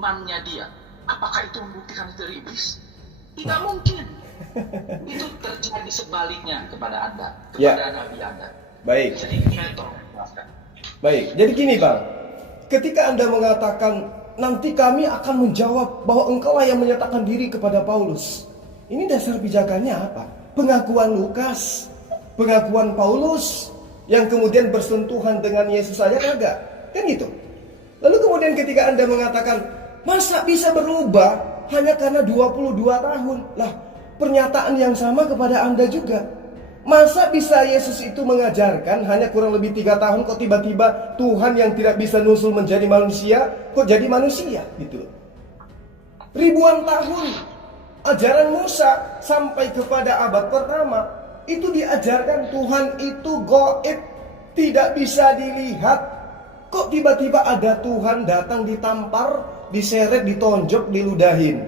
temannya dia. Apakah itu membuktikan itu dari iblis? Tidak mungkin. Itu terjadi sebaliknya kepada Anda, kepada Nabi Anda. Baik. Jadi saya tolong jelaskan. Baik, jadi gini Bang. Ketika Anda mengatakan nanti kami akan menjawab bahwa engkaulah yang menyatakan diri kepada Paulus. Ini dasar pijakannya apa? Pengakuan Lukas, pengakuan Paulus yang kemudian bersentuhan dengan Yesus saja kagak? Kan gitu. Lalu kemudian ketika Anda mengatakan masa bisa berubah hanya karena 22 tahun? Lah, pernyataan yang sama kepada Anda juga. Masa bisa Yesus itu mengajarkan hanya kurang lebih 3 tahun kok tiba-tiba Tuhan yang tidak bisa nusul menjadi manusia kok jadi manusia gitu. Ribuan tahun ajaran Musa sampai kepada abad pertama itu diajarkan Tuhan itu gaib, tidak bisa dilihat. Kok tiba-tiba ada Tuhan datang ditampar, diseret, ditonjok, diludahin.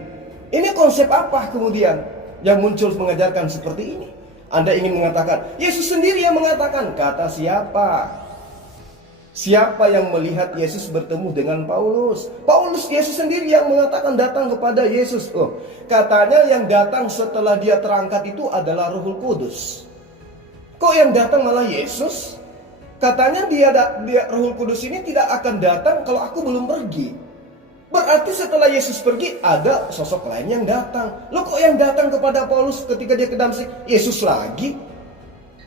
Ini konsep apa kemudian yang muncul mengajarkan seperti ini? Anda ingin mengatakan, Yesus sendiri yang mengatakan, kata siapa? Siapa yang melihat Yesus bertemu dengan Paulus? Paulus, Yesus sendiri yang mengatakan datang kepada Yesus. Oh, katanya yang datang setelah dia terangkat itu adalah Rohul Kudus. Kok yang datang malah Yesus? Katanya dia Rohul Kudus ini tidak akan datang kalau aku belum pergi. Berarti setelah Yesus pergi ada sosok lain yang datang. Loh kok yang datang kepada Paulus ketika dia ke Damsik Yesus lagi?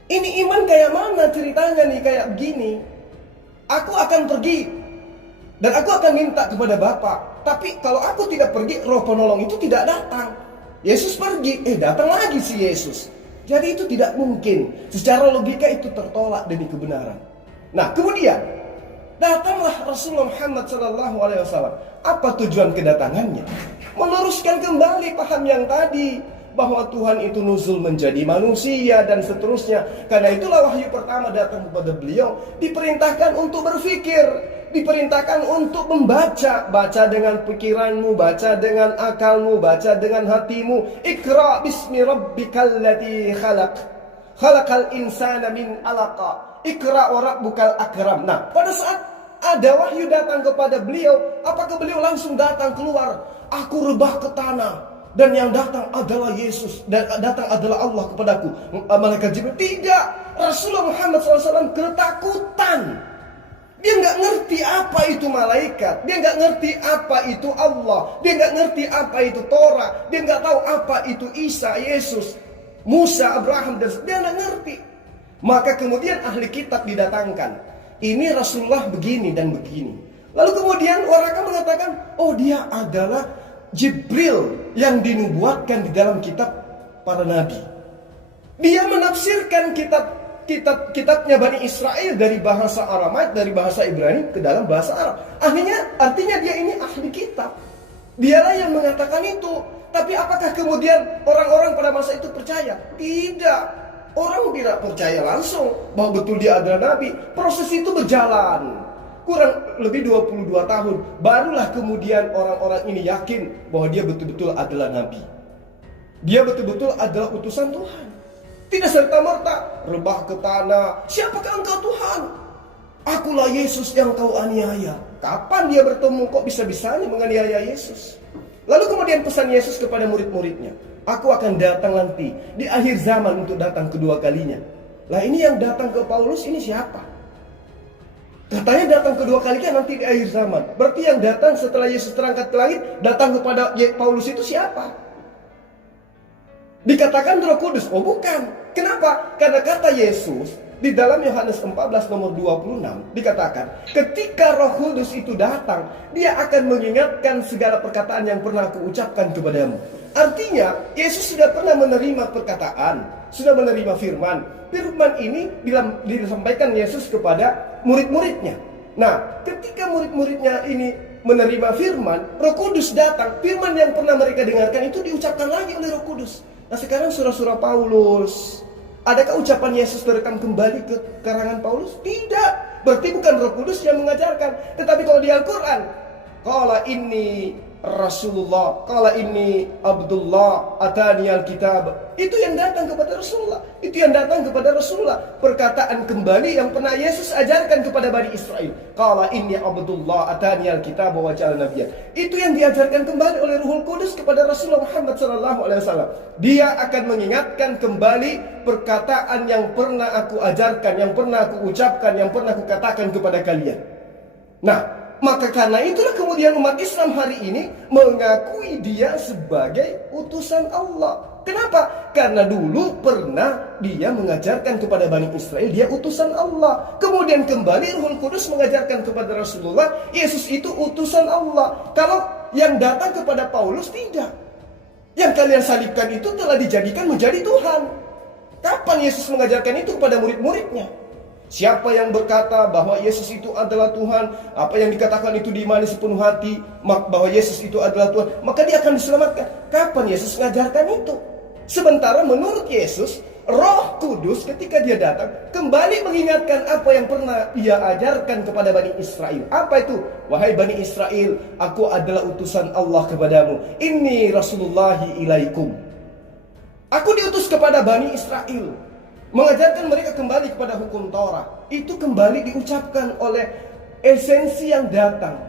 Ini iman kayak mana ceritanya nih kayak begini? Aku akan pergi dan aku akan minta kepada Bapa. Tapi kalau aku tidak pergi, Roh Penolong itu tidak datang. Yesus pergi, datang lagi si Yesus. Jadi itu tidak mungkin. Secara logika itu tertolak demi kebenaran. Nah, kemudian datanglah Rasulullah Muhammad SAW. Apa tujuan kedatangannya? Meluruskan kembali paham yang tadi, bahwa Tuhan itu nuzul menjadi manusia dan seterusnya. Karena itulah wahyu pertama datang kepada beliau, diperintahkan untuk berpikir, diperintahkan untuk membaca. Baca dengan pikiranmu, baca dengan akalmu, baca dengan hatimu. Iqra bismi rabbikal ladzi khalaq, khalaqal insana min alaqa, Iqra wa rabbukal akram. Nah, pada saat ada wahyu datang kepada beliau, apakah beliau langsung datang keluar? Aku rebah ke tanah dan yang datang adalah Yesus dan datang adalah Allah kepadaku. Malaikat Jibril. Tidak. Rasulullah Muhammad SAW ketakutan. Dia nggak ngerti apa itu malaikat. Dia nggak ngerti apa itu Allah. Dia nggak ngerti apa itu Torah. Dia nggak tahu apa itu Isa, Yesus, Musa, Abraham dan dia nggak ngerti. Maka kemudian ahli kitab didatangkan. Ini Rasulullah begini dan begini. Lalu kemudian waraka mengatakan, oh dia adalah Jibril yang dinubuatkan di dalam kitab para nabi. Dia menafsirkan kitabnya Bani Israel dari bahasa Aramaik, dari bahasa Ibrani ke dalam bahasa Arab. Artinya dia ini ahli kitab. Dialah yang mengatakan itu. Tapi apakah kemudian orang-orang pada masa itu percaya? Tidak. Orang tidak percaya langsung bahwa betul dia adalah nabi. Proses itu berjalan kurang lebih 22 tahun. Barulah kemudian orang-orang ini yakin bahwa dia betul-betul adalah nabi. Dia betul-betul adalah utusan Tuhan. Tidak serta-merta rebah ke tanah. Siapakah engkau Tuhan? Akulah Yesus yang kau aniaya. Kapan dia bertemu kok bisa-bisanya menganiaya Yesus? Lalu kemudian pesan Yesus kepada murid-muridnya, aku akan datang nanti di akhir zaman untuk datang kedua kalinya. Lah ini yang datang ke Paulus ini siapa? Katanya datang kedua kalinya nanti di akhir zaman. Berarti yang datang setelah Yesus terangkat ke langit, datang kepada Paulus itu siapa? Dikatakan Roh Kudus. Oh bukan. Kenapa? Karena kata Yesus di dalam Yohanes 14 nomor 26 dikatakan, ketika Roh Kudus itu datang, dia akan mengingatkan segala perkataan yang pernah aku ucapkan kepadamu. Artinya, Yesus sudah pernah menerima perkataan, sudah menerima firman. Firman ini disampaikan Yesus kepada murid-muridnya. Nah, ketika murid-muridnya ini menerima firman, Roh Kudus datang. Firman yang pernah mereka dengarkan itu diucapkan lagi oleh Roh Kudus. Nah, sekarang surah-surah Paulus, adakah ucapan Yesus terekam kembali ke karangan Paulus? Tidak. Berarti bukan Roh Kudus yang mengajarkan. Tetapi kalau di Al-Quran, Qala inni Rasulullah, qala inni Abdullah, atani alkitab. Itu yang datang kepada Rasulullah. Itu yang datang kepada Rasulullah. Perkataan kembali yang pernah Yesus ajarkan kepada Bani Israel. Qala inni Abdullah, atani alkitab wa ja'alna nabiyyan. Itu yang diajarkan kembali oleh Ruhul Kudus kepada Rasulullah Muhammad SAW. Dia akan mengingatkan kembali perkataan yang pernah aku ajarkan, yang pernah aku ucapkan, yang pernah aku katakan kepada kalian. Nah, maka karena itulah kemudian umat Islam hari ini mengakui dia sebagai utusan Allah. Kenapa? Karena dulu pernah dia mengajarkan kepada Bani Israel dia utusan Allah. Kemudian kembali Ruhul Kudus mengajarkan kepada Rasulullah, Yesus itu utusan Allah. Kalau yang datang kepada Paulus tidak. Yang kalian salibkan itu telah dijadikan menjadi Tuhan. Kapan Yesus mengajarkan itu kepada murid-muridnya? Siapa yang berkata bahwa Yesus itu adalah Tuhan, apa yang dikatakan itu diimani sepenuh hati, bahwa Yesus itu adalah Tuhan, maka dia akan diselamatkan. Kapan Yesus mengajarkan itu? Sementara menurut Yesus, Roh Kudus ketika dia datang kembali mengingatkan apa yang pernah dia ajarkan kepada Bani Israel. Apa itu? Wahai Bani Israel, aku adalah utusan Allah kepadamu. Inni Rasulullahi ilaikum. Aku diutus kepada Bani Israel, mengajarkan mereka kembali kepada hukum Taurat. Itu kembali diucapkan oleh esensi yang datang,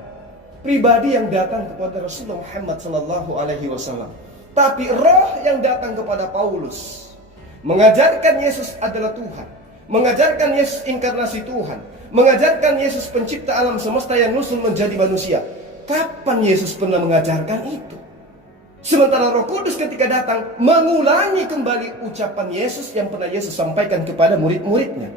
pribadi yang datang kepada Rasulullah Muhammad SAW. Tapi roh yang datang kepada Paulus mengajarkan Yesus adalah Tuhan, mengajarkan Yesus inkarnasi Tuhan, mengajarkan Yesus pencipta alam semesta yang nusul menjadi manusia. Kapan Yesus pernah mengajarkan itu? Sementara Roh Kudus ketika datang mengulangi kembali ucapan Yesus yang pernah Yesus sampaikan kepada murid-muridnya.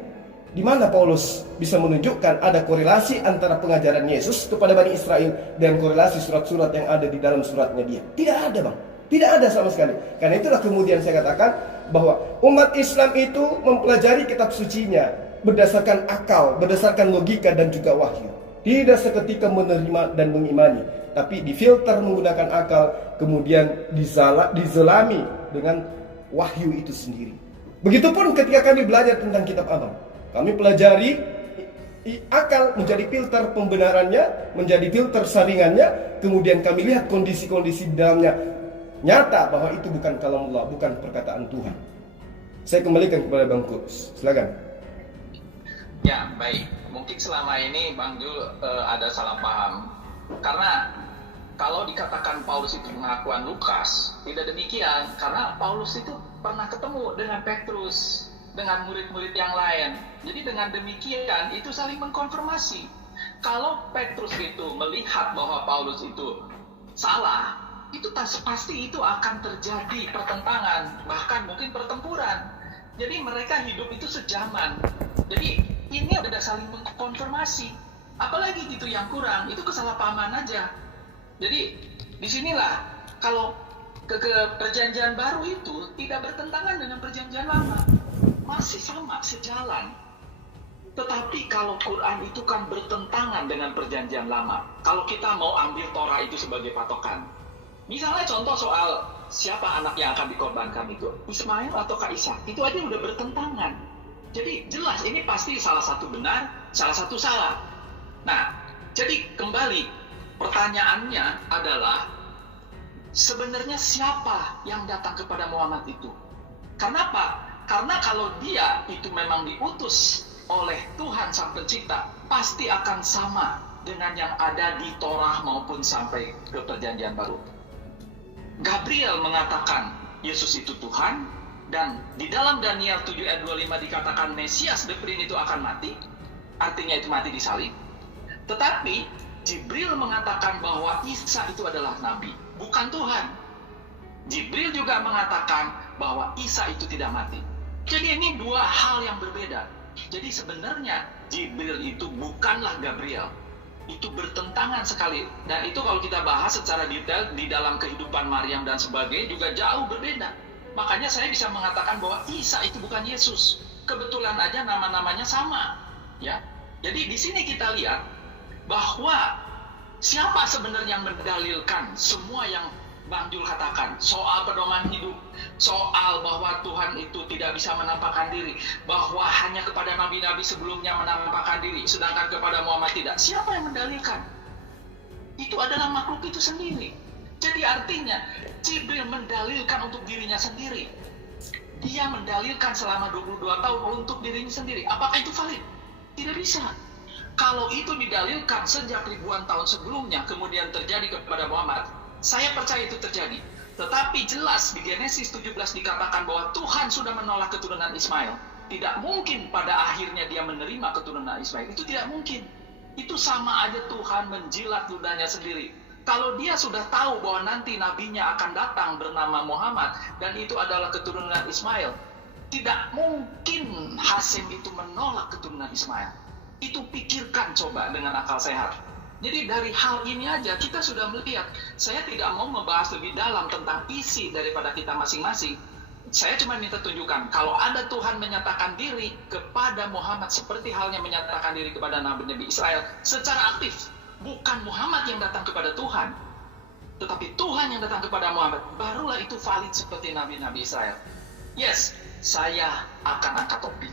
Di mana Paulus bisa menunjukkan ada korelasi antara pengajaran Yesus kepada Bani Israel dan korelasi surat-surat yang ada di dalam suratnya dia? Tidak ada, Bang. Tidak ada sama sekali. Karena itulah kemudian saya katakan bahwa umat Islam itu mempelajari kitab sucinya berdasarkan akal, berdasarkan logika dan juga wahyu. Tidak seketika menerima dan mengimani, tapi difilter menggunakan akal, kemudian dizelami dengan wahyu itu sendiri. Begitupun ketika kami belajar tentang kitab Abang, kami pelajari akal menjadi filter pembenarannya, menjadi filter saringannya, kemudian kami lihat kondisi-kondisi di dalamnya nyata bahwa itu bukan kalamullah, bukan perkataan Tuhan. Saya kembalikan kepada Bang Kus, silakan. Ya, baik. Mungkin selama ini Bang Jul ada salah paham. Karena kalau dikatakan Paulus itu pengakuan Lukas, tidak demikian. Karena Paulus itu pernah ketemu dengan Petrus, dengan murid-murid yang lain. Jadi dengan demikian itu saling mengkonfirmasi. Kalau Petrus itu melihat bahwa Paulus itu salah, itu pasti itu akan terjadi pertentangan, bahkan mungkin pertempuran. Jadi mereka hidup itu sejaman. Jadi ini udah saling mengkonfirmasi. Apalagi gitu yang kurang, itu kesalahpahaman aja. Jadi disinilah kalau ke perjanjian baru itu tidak bertentangan dengan perjanjian lama, masih sama sejalan. Tetapi kalau Quran itu kan bertentangan dengan perjanjian lama. Kalau kita mau ambil Torah itu sebagai patokan, misalnya contoh soal siapa anak yang akan dikorbankan itu, Ismail atau Ishak, itu aja udah bertentangan. Jadi jelas ini pasti salah satu benar, salah satu salah. Nah, jadi kembali pertanyaannya adalah sebenarnya siapa yang datang kepada Muhammad itu? Kenapa? Karena kalau dia itu memang diutus oleh Tuhan Sang Pencipta, pasti akan sama dengan yang ada di Torah maupun sampai ke perjanjian baru. Gabriel mengatakan Yesus itu Tuhan, dan di dalam Daniel 7 ayat 25 dikatakan Mesias Deprin itu akan mati, artinya itu mati disalib. Tetapi Jibril mengatakan bahwa Isa itu adalah nabi, bukan Tuhan. Jibril juga mengatakan bahwa Isa itu tidak mati. Jadi ini dua hal yang berbeda. Jadi sebenarnya Jibril itu bukanlah Gabriel. Itu bertentangan sekali. Dan itu kalau kita bahas secara detail di dalam kehidupan Maryam dan sebagainya juga jauh berbeda. Makanya saya bisa mengatakan bahwa Isa itu bukan Yesus. Kebetulan aja nama-namanya sama, ya. Jadi di sini kita lihat bahwa siapa sebenarnya yang mendalilkan semua yang Bang Jul katakan soal pedoman hidup, soal bahwa Tuhan itu tidak bisa menampakkan diri, bahwa hanya kepada nabi-nabi sebelumnya menampakkan diri, sedangkan kepada Muhammad tidak. Siapa yang mendalilkan? itu adalah makhluk itu sendiri. Jadi artinya Jibril mendalilkan untuk dirinya sendiri. Dia mendalilkan selama 22 tahun untuk dirinya sendiri. Apakah itu valid? Tidak bisa. Kalau itu didalilkan sejak ribuan tahun sebelumnya kemudian terjadi kepada Muhammad, saya percaya itu terjadi. Tetapi jelas di Genesis 17 dikatakan bahwa Tuhan sudah menolak keturunan Ismail. Tidak mungkin pada akhirnya dia menerima keturunan Ismail. Itu tidak mungkin. Itu sama aja Tuhan menjilat ludahnya sendiri. Kalau dia sudah tahu bahwa nanti nabinya akan datang bernama Muhammad dan itu adalah keturunan Ismail, tidak mungkin Hasyim itu menolak keturunan Ismail. Itu pikirkan coba dengan akal sehat. Jadi dari hal ini aja kita sudah melihat. Saya tidak mau membahas lebih dalam tentang isi daripada kita masing-masing. Saya cuma minta tunjukkan kalau ada Tuhan menyatakan diri kepada Muhammad seperti halnya menyatakan diri kepada Nabi Israel secara aktif. Bukan Muhammad yang datang kepada Tuhan, tetapi Tuhan yang datang kepada Muhammad. Barulah itu valid seperti Nabi-Nabi Israel. Yes, saya akan angkat topi.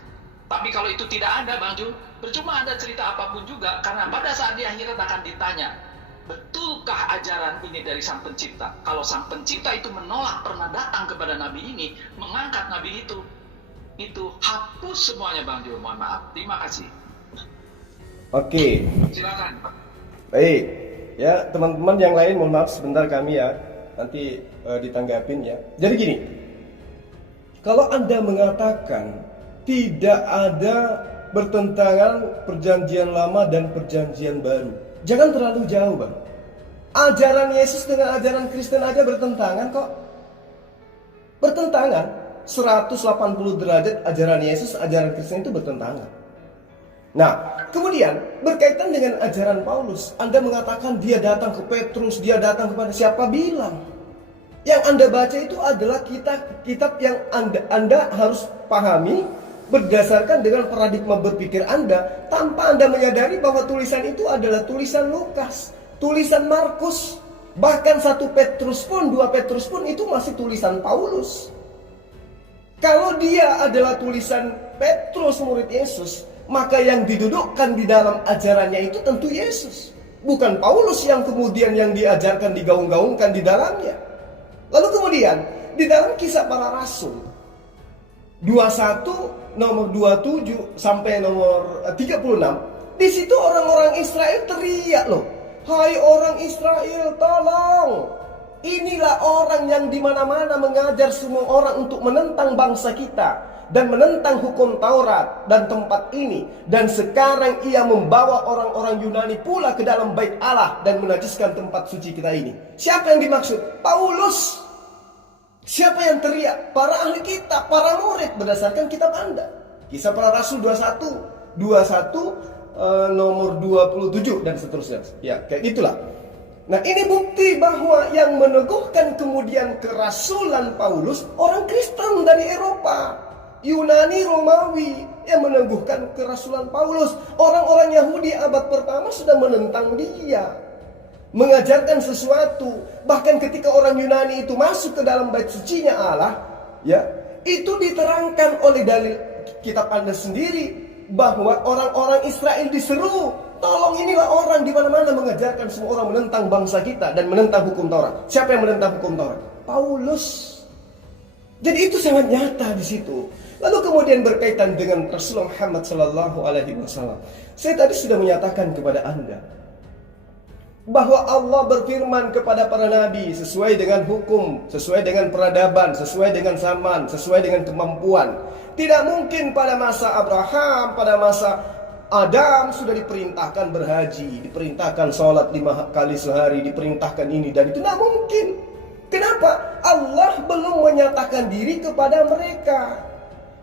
Tapi kalau itu tidak ada, Bang Jul, percuma ada cerita apapun juga, karena pada saat di akhirat akan ditanya, betulkah ajaran ini dari Sang Pencipta? Kalau Sang Pencipta itu menolak pernah datang kepada Nabi ini, mengangkat Nabi itu hapus semuanya, Bang Jul. Mohon maaf. Terima kasih. Oke. Silakan. Baik. Ya, teman-teman yang lain mohon maaf sebentar kami ya. Nanti ditanggapin ya. Jadi gini. Kalau Anda mengatakan tidak ada bertentangan perjanjian lama dan perjanjian baru, jangan terlalu jauh, Bang. Ajaran Yesus dengan ajaran Kristen aja bertentangan kok. Bertentangan. 180 derajat ajaran Yesus, ajaran Kristen itu bertentangan. Nah, kemudian berkaitan dengan ajaran Paulus, Anda mengatakan dia datang ke Petrus, dia datang kepada siapa bilang? Yang Anda baca itu adalah kitab yang Anda harus pahami berdasarkan dengan paradigma berpikir Anda, tanpa Anda menyadari bahwa tulisan itu adalah tulisan Lukas, tulisan Markus, bahkan 1 Petrus pun, 2 Petrus pun itu masih tulisan Paulus. Kalau dia adalah tulisan Petrus murid Yesus, maka yang didudukkan di dalam ajarannya itu tentu Yesus, bukan Paulus yang kemudian yang diajarkan digaung-gaungkan di dalamnya. Lalu kemudian di dalam Kisah Para Rasul 21 nomor 27 sampai nomor 36, di situ orang-orang Israel teriak loh, hai orang Israel, tolong, inilah orang yang dimana-mana mengajar semua orang untuk menentang bangsa kita dan menentang hukum Taurat dan tempat ini, dan sekarang ia membawa orang-orang Yunani pula ke dalam bait Allah dan menajiskan tempat suci kita ini. Siapa yang dimaksud? Paulus. Siapa yang teriak? Para ahli kitab, para murid berdasarkan kitab Anda. Kisah Para Rasul 21 nomor 27 dan seterusnya. Ya, kayak gitulah. Nah, ini bukti bahwa yang meneguhkan kemudian kerasulan Paulus orang Kristen dari Eropa, Yunani, Romawi yang meneguhkan kerasulan Paulus. Orang-orang Yahudi abad pertama sudah menentang dia, mengajarkan sesuatu. Bahkan ketika orang Yunani itu masuk ke dalam bait sucinya Allah, ya, itu diterangkan oleh dalil kitab Anda sendiri bahwa orang-orang Israel diseru, tolong inilah orang di mana-mana mengajarkan semua orang menentang bangsa kita dan menentang hukum Taurat. Siapa yang menentang hukum Taurat? Paulus. Jadi itu sangat nyata di situ. Lalu kemudian berkaitan dengan Rasulullah Muhammad sallallahu alaihi wasallam. Saya tadi sudah menyatakan kepada Anda bahwa Allah berfirman kepada para nabi sesuai dengan hukum, sesuai dengan peradaban, sesuai dengan zaman, sesuai dengan kemampuan. Tidak mungkin pada masa Abraham, pada masa Adam sudah diperintahkan berhaji, diperintahkan sholat 5 kali sehari, diperintahkan ini dan itu. Tidak mungkin. Kenapa? Allah belum menyatakan diri kepada mereka.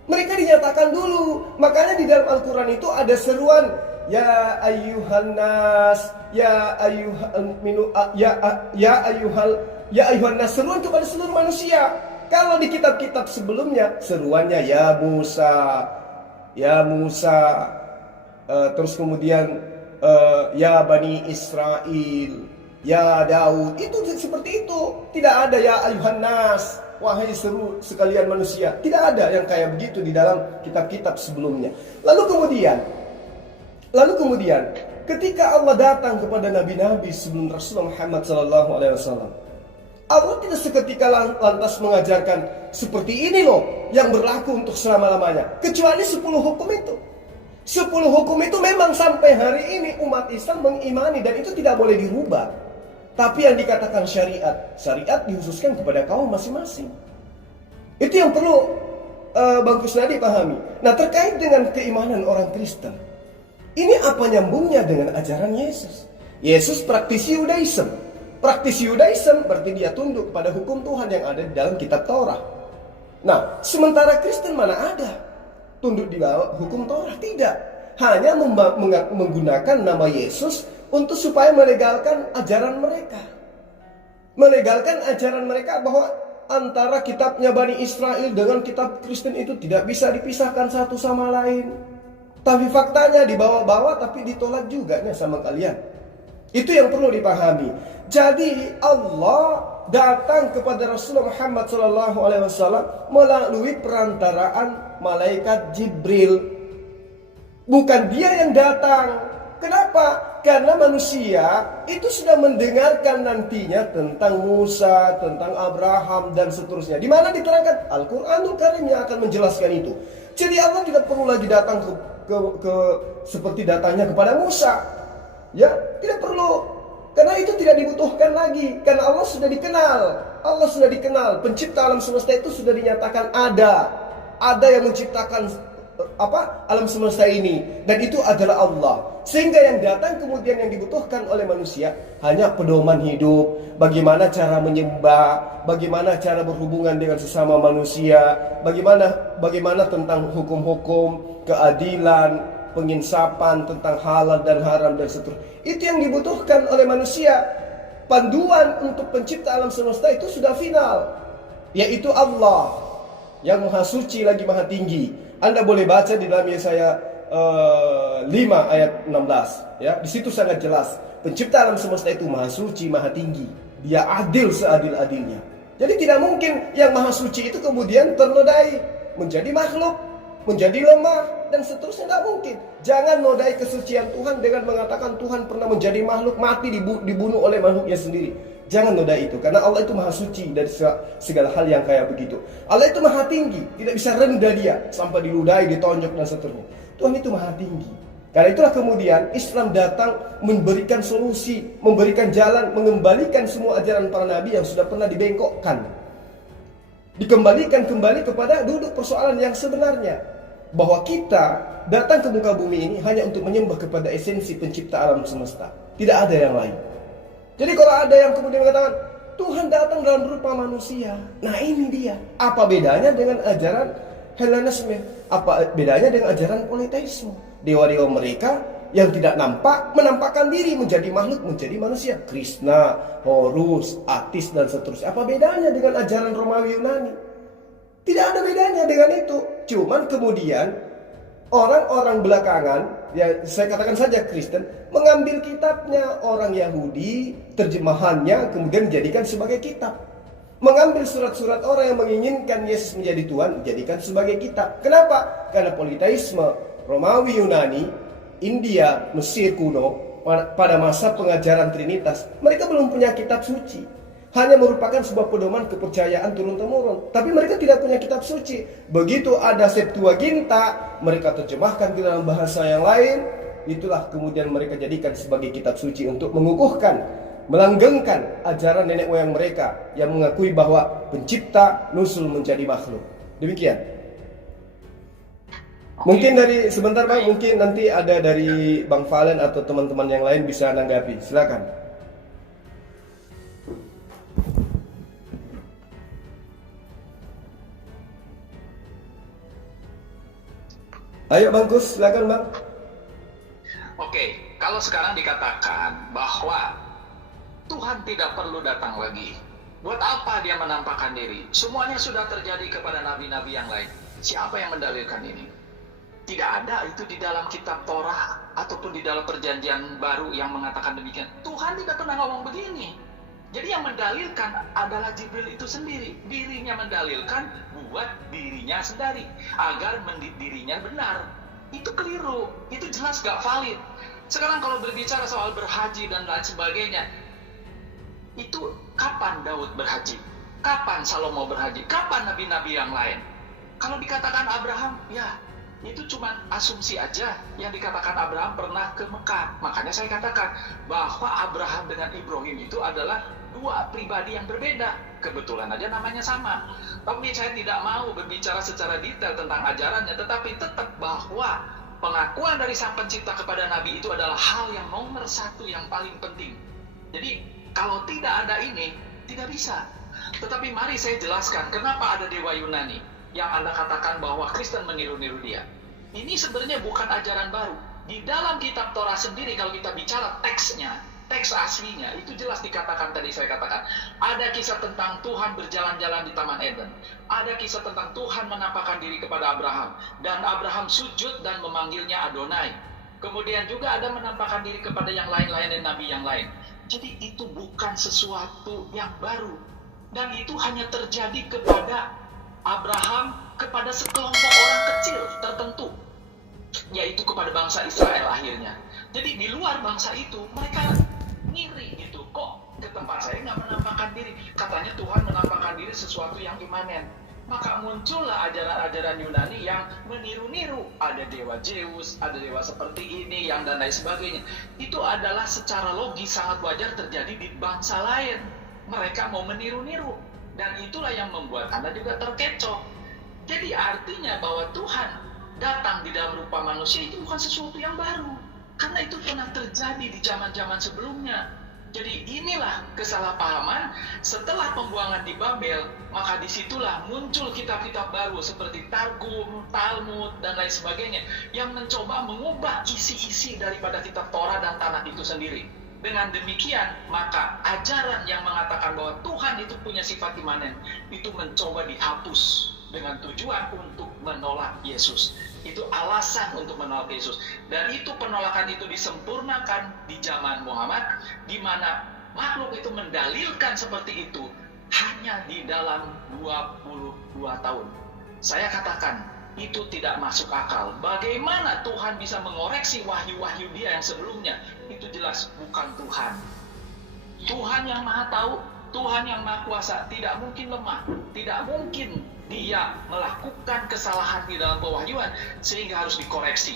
Mereka dinyatakan dulu. Makanya di dalam Al-Quran itu ada seruan, ya ayyuhan nas, ya ayyuhan nas, seruan kepada seluruh manusia. Kalau di kitab-kitab sebelumnya seruannya ya Musa, terus kemudian ya Bani Israel, ya Daud, itu seperti itu. Tidak ada ya ayyuhan nas, wahai seru sekalian manusia. Tidak ada yang kayak begitu di dalam kitab-kitab sebelumnya. Lalu kemudian ketika Allah datang kepada nabi-nabi sebelum Rasulullah Muhammad SAW, Allah tidak seketika lantas mengajarkan seperti ini loh yang berlaku untuk selama-lamanya, kecuali 10 hukum itu. 10 hukum itu memang sampai hari ini umat Islam mengimani dan itu tidak boleh dirubah. Tapi yang dikatakan syariat, syariat dikhususkan kepada kaum masing-masing. Itu yang perlu Bang Kusnadi pahami. Nah, terkait dengan keimanan orang Kristen, ini apa nyambungnya dengan ajaran Yesus? Yesus praktisi Yudaism. Praktisi Yudaism berarti dia tunduk pada hukum Tuhan yang ada di dalam kitab Taurat. Nah, sementara Kristen mana ada tunduk di bawah hukum Taurat? Tidak. Hanya menggunakan nama Yesus untuk supaya melegalkan ajaran mereka. Melegalkan ajaran mereka bahwa antara kitabnya Bani Israel dengan kitab Kristen itu tidak bisa dipisahkan satu sama lain. Tapi faktanya dibawa-bawa tapi ditolak juga nih sama kalian. Itu yang perlu dipahami. Jadi Allah datang kepada Rasulullah Muhammad SAW melalui perantaraan malaikat Jibril. Bukan dia yang datang. Kenapa? Karena manusia itu sudah mendengarkan nantinya tentang Musa, tentang Abraham dan seterusnya. Di mana diterangkan Al-Qur'anul Karim yang akan menjelaskan itu. Jadi Allah tidak perlu lagi datang ke seperti datangnya kepada Musa. Ya, tidak perlu. Karena itu tidak dibutuhkan lagi. Karena Allah sudah dikenal. Allah sudah dikenal. Pencipta alam semesta itu sudah dinyatakan ada. Ada yang menciptakan alam semesta ini. Dan itu adalah Allah. Sehingga yang datang kemudian yang dibutuhkan oleh manusia hanya pedoman hidup. Bagaimana cara menyembah. Bagaimana cara berhubungan dengan sesama manusia. Bagaimana tentang hukum-hukum, keadilan, penginsapan tentang halal dan haram dan seterusnya. Itu yang dibutuhkan oleh manusia. Panduan untuk pencipta alam semesta itu sudah final, yaitu Allah yang maha suci lagi maha tinggi. Anda boleh baca di dalam Yesaya 5 ayat 16 ya. Di situ sangat jelas pencipta alam semesta itu maha suci maha tinggi. Dia adil seadil-adilnya. Jadi tidak mungkin yang maha suci itu kemudian ternodai menjadi makhluk, menjadi lemah dan seterusnya. Tidak mungkin. Jangan nodai kesucian Tuhan dengan mengatakan Tuhan pernah menjadi makhluk mati dibunuh oleh makhluknya sendiri. Jangan nodai itu, karena Allah itu maha suci dari segala hal yang kayak begitu. Allah itu maha tinggi, tidak bisa rendah dia sampai diludahi, ditonjok dan seterusnya. Tuhan itu maha tinggi. Karena itulah kemudian Islam datang memberikan solusi, memberikan jalan, mengembalikan semua ajaran para nabi yang sudah pernah dibengkokkan. Dikembalikan kembali kepada duduk persoalan yang sebenarnya, bahwa kita datang ke muka bumi ini hanya untuk menyembah kepada esensi pencipta alam semesta. Tidak ada yang lain. Jadi kalau ada yang kemudian mengatakan Tuhan datang dalam rupa manusia, nah ini dia. Apa bedanya dengan ajaran Hellenisme? Apa bedanya dengan ajaran politeisme? Dewa-dewa mereka yang tidak nampak menampakkan diri menjadi makhluk, menjadi manusia. Krishna, Horus, Atis dan seterusnya. Apa bedanya dengan ajaran Romawi Yunani? Tidak ada bedanya dengan itu. Cuman kemudian orang-orang belakangan, ya saya katakan saja Kristen, mengambil kitabnya orang Yahudi, terjemahannya kemudian dijadikan sebagai kitab. Mengambil surat-surat orang yang menginginkan Yesus menjadi Tuhan, dijadikan sebagai kitab. Kenapa? Karena politeisme Romawi Yunani, India, Mesir kuno, pada masa pengajaran Trinitas, mereka belum punya kitab suci. Hanya merupakan sebuah pedoman kepercayaan turun-temurun. Tapi mereka tidak punya kitab suci. Begitu ada Septuaginta, mereka terjemahkan ke dalam bahasa yang lain. Itulah kemudian mereka jadikan sebagai kitab suci untuk mengukuhkan, melanggengkan ajaran nenek moyang mereka yang mengakui bahwa pencipta nusul menjadi makhluk. Demikian. Mungkin dari sebentar Bang, mungkin nanti ada dari Bang Valen atau teman-teman yang lain bisa menanggapi. Silakan. Ayo Bang Kus, silakan Bang. Oke, kalau sekarang dikatakan bahwa Tuhan tidak perlu datang lagi, buat apa dia menampakkan diri? Semuanya sudah terjadi kepada nabi-nabi yang lain. Siapa yang mendalilkan ini? Tidak ada itu di dalam kitab Torah ataupun di dalam perjanjian baru yang mengatakan demikian. Tuhan tidak pernah ngomong begini. Jadi yang mendalilkan adalah Jibril itu sendiri. Dirinya mendalilkan buat dirinya sendiri agar dirinya benar. Itu keliru, itu jelas gak valid. Sekarang kalau berbicara soal berhaji dan lain sebagainya, itu kapan Daud berhaji? Kapan Salomo berhaji? Kapan nabi-nabi yang lain? Kalau dikatakan Abraham, ya itu cuma asumsi aja yang dikatakan Abraham pernah ke Mekah. Makanya saya katakan bahwa Abraham dengan Ibrahim itu adalah dua pribadi yang berbeda. Kebetulan aja namanya sama. Tapi saya tidak mau berbicara secara detail tentang ajarannya, tetapi tetap bahwa pengakuan dari Sang Pencipta kepada Nabi itu adalah hal yang nomor satu yang paling penting. Jadi kalau tidak ada ini, tidak bisa. Tetapi mari saya jelaskan kenapa ada dewa Yunani yang Anda katakan bahwa Kristen meniru-niru dia. Ini sebenarnya bukan ajaran baru. Di dalam kitab Torah sendiri, kalau kita bicara teksnya, teks aslinya, itu jelas dikatakan tadi saya katakan. Ada kisah tentang Tuhan berjalan-jalan di Taman Eden. Ada kisah tentang Tuhan menampakkan diri kepada Abraham. Dan Abraham sujud dan memanggilnya Adonai. Kemudian juga ada menampakkan diri kepada yang lain-lain dan nabi yang lain. Jadi itu bukan sesuatu yang baru. Dan itu hanya terjadi kepada Abraham, kepada sekelompok orang kecil tertentu, yaitu kepada bangsa Israel akhirnya. Jadi di luar bangsa itu mereka ngiri gitu, kok ke tempat saya nggak menampakkan diri. Katanya Tuhan menampakkan diri sesuatu yang imanen. Maka muncullah ajaran-ajaran Yunani yang meniru-niru. Ada dewa Zeus, ada dewa seperti ini, yang dan lain sebagainya. Itu adalah secara logis sangat wajar terjadi di bangsa lain. Mereka mau meniru-niru. Dan itulah yang membuat Anda juga terkecoh. Jadi artinya bahwa Tuhan datang di dalam rupa manusia itu bukan sesuatu yang baru. Karena itu pernah terjadi di zaman-zaman sebelumnya. Jadi inilah kesalahpahaman. Setelah pembuangan di Babel, maka disitulah muncul kitab-kitab baru seperti Targum, Talmud, dan lain sebagainya yang mencoba mengubah isi-isi daripada kitab Torah dan Tanakh itu sendiri. Dengan demikian, maka ajaran yang mengatakan bahwa Tuhan itu punya sifat imanen, itu mencoba dihapus dengan tujuan untuk menolak Yesus. Itu alasan untuk menolak Yesus. Dan itu penolakan itu disempurnakan di zaman Muhammad, di mana makhluk itu mendalilkan seperti itu hanya di dalam 22 tahun. Saya katakan, itu tidak masuk akal. Bagaimana Tuhan bisa mengoreksi wahyu-wahyu dia yang sebelumnya? Itu jelas bukan Tuhan. Tuhan yang maha tahu, Tuhan yang maha kuasa, tidak mungkin lemah. Tidak mungkin dia melakukan kesalahan di dalam pewahyuan sehingga harus dikoreksi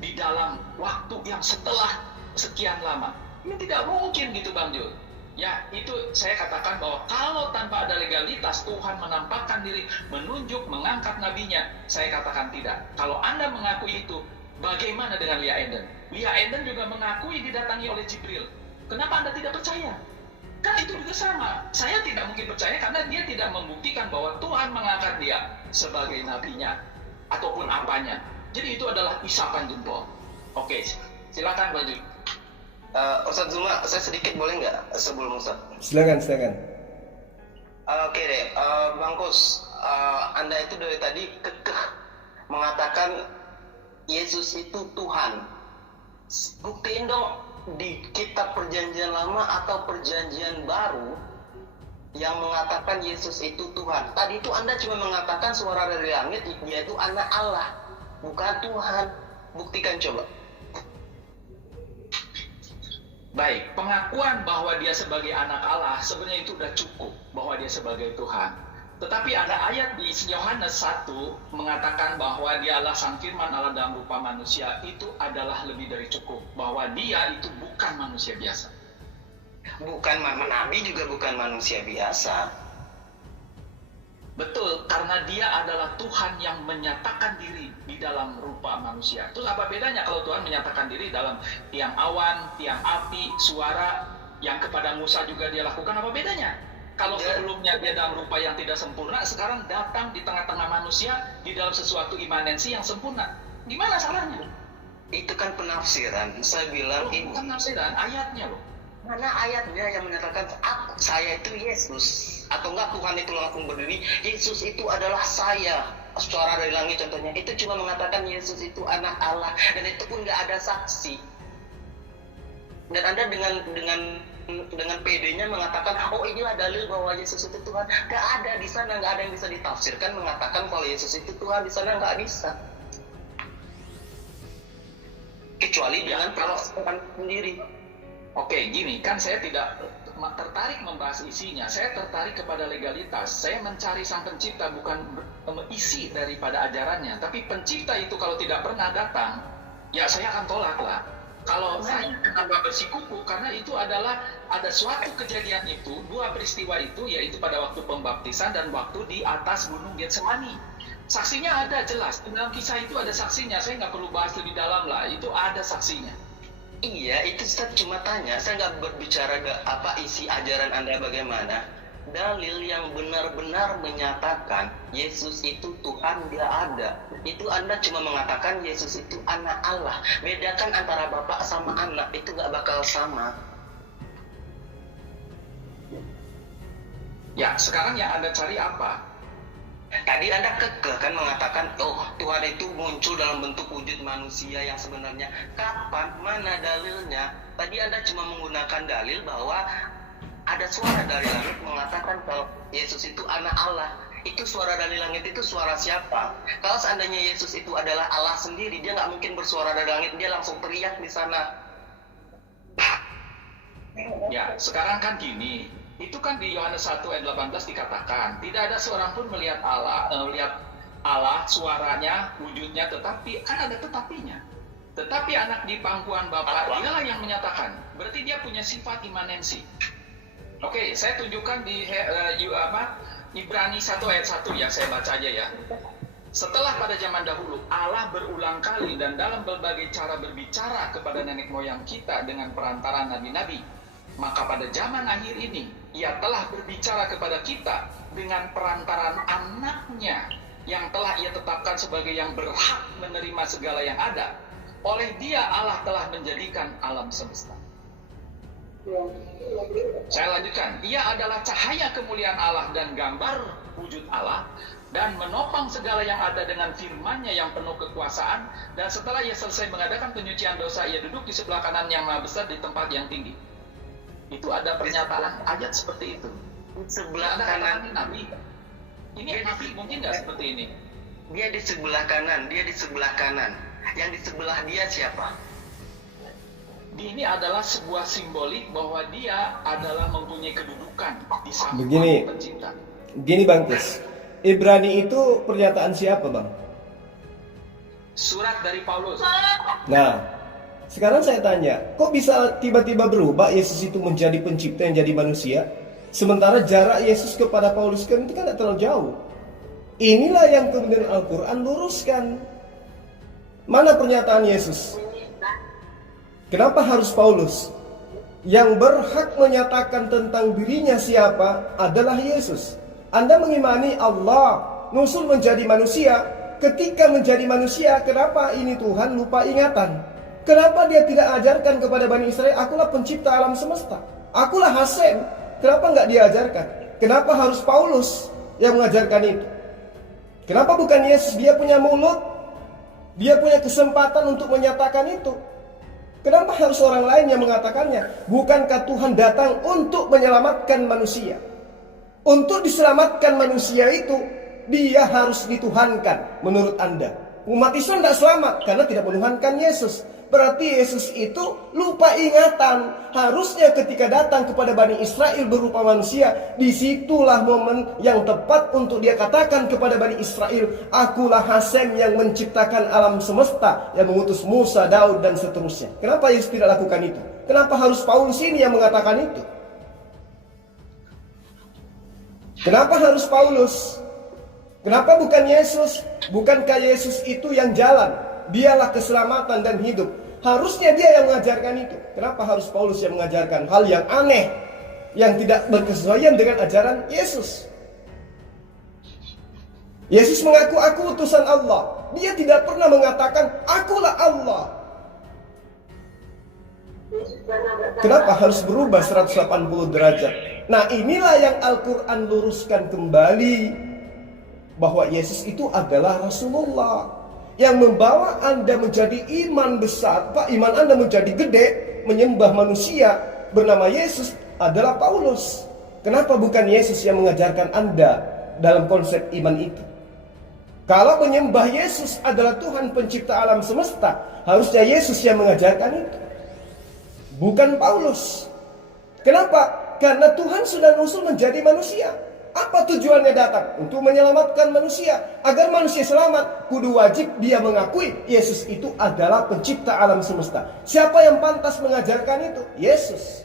di dalam waktu yang setelah sekian lama. Ini tidak mungkin gitu Bang Jul. Ya, itu saya katakan bahwa kalau tanpa ada legalitas Tuhan menampakkan diri, menunjuk, mengangkat nabinya, saya katakan tidak. Kalau Anda mengakui itu, bagaimana dengan Lia Eden? Lia Eden juga mengakui didatangi oleh Jibril. Kenapa Anda tidak percaya? Kan itu juga sama. Saya tidak mungkin percaya karena dia tidak membuktikan bahwa Tuhan mengangkat dia sebagai nabinya ataupun apanya. Jadi itu adalah isapan jempol. Oke, silakan lanjut. Ustadz Zuma, saya sedikit boleh nggak sebelum Ustadz? Silakan. Oke deh, Bang Kus, Anda itu dari tadi kekeh mengatakan Yesus itu Tuhan. Buktiin dong di kitab Perjanjian Lama atau Perjanjian Baru yang mengatakan Yesus itu Tuhan. Tadi itu Anda cuma mengatakan suara dari langit, dia itu anak Allah, bukan Tuhan. Buktikan coba. Baik, pengakuan bahwa dia sebagai anak Allah sebenarnya itu sudah cukup bahwa dia sebagai Tuhan. Tetapi ada ayat di Yohanes 1 mengatakan bahwa dialah Sang Firman Allah dalam rupa manusia, itu adalah lebih dari cukup. Bahwa dia itu bukan manusia biasa. Bukan nabi juga bukan manusia biasa. Betul, karena dia adalah Tuhan yang menyatakan diri di dalam rupa manusia. Terus apa bedanya kalau Tuhan menyatakan diri dalam tiang awan, tiang api, suara yang kepada Musa juga dia lakukan? Apa bedanya? Kalau sebelumnya dia dalam rupa yang tidak sempurna, sekarang datang di tengah-tengah manusia di dalam sesuatu imanensi yang sempurna. Gimana salahnya? Itu kan penafsiran. Saya bilang ini bukan penafsiran, ayatnya loh. Mana ayatnya yang menyatakan saya itu Yesus? Atau enggak Tuhan itu langsung berdiri, Yesus itu adalah saya. Suara dari langit contohnya, itu cuma mengatakan Yesus itu anak Allah, dan itu pun nggak ada saksi. Dan Anda dengan PD-nya mengatakan, oh inilah dalil bahwa Yesus itu Tuhan. Nggak ada di sana, nggak ada yang bisa ditafsirkan mengatakan kalau Yesus itu Tuhan. Di sana nggak bisa. kecuali Ya, dengan kalau perasaan sendiri. Oke, gini, kan saya tidak tertarik membahas isinya. Saya tertarik kepada legalitas. Saya mencari sang pencipta, bukan isi daripada ajarannya. Tapi pencipta itu kalau tidak pernah datang, ya saya akan tolak lah. Kalau saya kenapa bersikuku, karena itu adalah ada suatu kejadian itu, dua peristiwa itu, yaitu pada waktu pembaptisan dan waktu di atas gunung Getsemani. Saksinya ada jelas, dalam kisah itu ada saksinya. Saya nggak perlu bahas lebih dalam lah, itu ada saksinya. Iya, itu saya cuma tanya. Saya nggak berbicara apa isi ajaran Anda bagaimana. Dalil yang benar-benar menyatakan Yesus itu Tuhan, dia ada. Itu Anda cuma mengatakan Yesus itu anak Allah. Bedakan antara bapak sama anak, itu nggak bakal sama. Ya, sekarang yang Anda cari apa? Tadi Anda kekeh kan mengatakan, oh Tuhan itu muncul dalam bentuk wujud manusia yang sebenarnya. Kapan? Mana dalilnya? Tadi Anda cuma menggunakan dalil bahwa ada suara dari langit mengatakan kalau Yesus itu anak Allah. Itu suara dari langit itu suara siapa? Kalau seandainya Yesus itu adalah Allah sendiri, dia nggak mungkin bersuara dari langit, dia langsung teriak di sana. Ya, sekarang kan gini. Itu kan di Yohanes 1 ayat 18 dikatakan, tidak ada seorang pun melihat Allah, suaranya, wujudnya, tetapi kan ada tetapinya. Tetapi anak di pangkuan Bapa, dialah yang menyatakan. Berarti dia punya sifat imanensi. Oke, saya tunjukkan di Ibrani 1 ayat 1 ya, saya baca aja ya. Setelah pada zaman dahulu Allah berulang kali dan dalam berbagai cara berbicara kepada nenek moyang kita dengan perantara nabi-nabi, maka pada zaman akhir ini Ia telah berbicara kepada kita dengan perantaran anaknya yang telah Ia tetapkan sebagai yang berhak menerima segala yang ada. Oleh Dia Allah telah menjadikan alam semesta. Saya lanjutkan. Ia adalah cahaya kemuliaan Allah dan gambar wujud Allah, dan menopang segala yang ada dengan firman-Nya yang penuh kekuasaan. Dan setelah Ia selesai mengadakan penyucian dosa, Ia duduk di sebelah kanan yang maha besar di tempat yang tinggi. Itu ada pernyataan ayat seperti itu. Sebelah kanan Nabi. Ini Nabi mungkin nggak seperti ini. Dia di sebelah kanan, dia di sebelah kanan. Yang di sebelah dia siapa? Ini adalah sebuah simbolik bahwa dia adalah mempunyai kedudukan di samping Begini. pencipta. Gini Bang Tis, Ibrani itu pernyataan siapa Bang? Surat dari Paulus. Nah, sekarang saya tanya, kok bisa tiba-tiba berubah Yesus itu menjadi pencipta yang jadi manusia? Sementara jarak Yesus kepada Paulus kan itu kan tidak terlalu jauh. Inilah yang kemudian Al-Quran luruskan. Mana pernyataan Yesus? Kenapa harus Paulus? Yang berhak menyatakan tentang dirinya siapa adalah Yesus. Anda mengimani Allah nusul menjadi manusia. Ketika menjadi manusia, kenapa ini Tuhan lupa ingatan? Kenapa dia tidak ajarkan kepada Bani Israel, akulah pencipta alam semesta, akulah Hasem? Kenapa nggak diajarkan? Kenapa harus Paulus yang mengajarkan itu? Kenapa bukan Yesus? Dia punya mulut, dia punya kesempatan untuk menyatakan itu. Kenapa harus orang lain yang mengatakannya? Bukankah Tuhan datang untuk menyelamatkan manusia? Untuk diselamatkan manusia itu, dia harus dituhankan menurut Anda. Umat Islam tidak selamat karena tidak menuhankan Yesus. Berarti Yesus itu lupa ingatan. Harusnya ketika datang kepada Bani Israel berupa manusia, disitulah momen yang tepat untuk dia katakan kepada Bani Israel, akulah Hasem yang menciptakan alam semesta, yang mengutus Musa, Daud dan seterusnya. Kenapa Yesus tidak lakukan itu? Kenapa harus Paulus ini yang mengatakan itu? Kenapa harus Paulus? Kenapa bukan Yesus? Bukankah Yesus itu yang jalan? Dialah keselamatan dan hidup. Harusnya dia yang mengajarkan itu. Kenapa harus Paulus yang mengajarkan hal yang aneh, yang tidak berkesesuaian dengan ajaran Yesus? Yesus mengaku aku utusan Allah. Dia tidak pernah mengatakan akulah Allah. Kenapa harus berubah 180 derajat? Nah, inilah yang Al-Quran luruskan kembali, bahwa Yesus itu adalah Rasulullah yang membawa Anda menjadi iman besar. Pak, iman Anda menjadi gede, menyembah manusia bernama Yesus adalah Paulus. Kenapa bukan Yesus yang mengajarkan Anda dalam konsep iman itu? Kalau menyembah Yesus adalah Tuhan pencipta alam semesta, harusnya Yesus yang mengajarkan itu, bukan Paulus. Kenapa? Karena Tuhan sudah nusul menjadi manusia. Apa tujuannya datang? Untuk menyelamatkan manusia. Agar manusia selamat, kudu wajib dia mengakui Yesus itu adalah pencipta alam semesta. Siapa yang pantas mengajarkan itu? Yesus.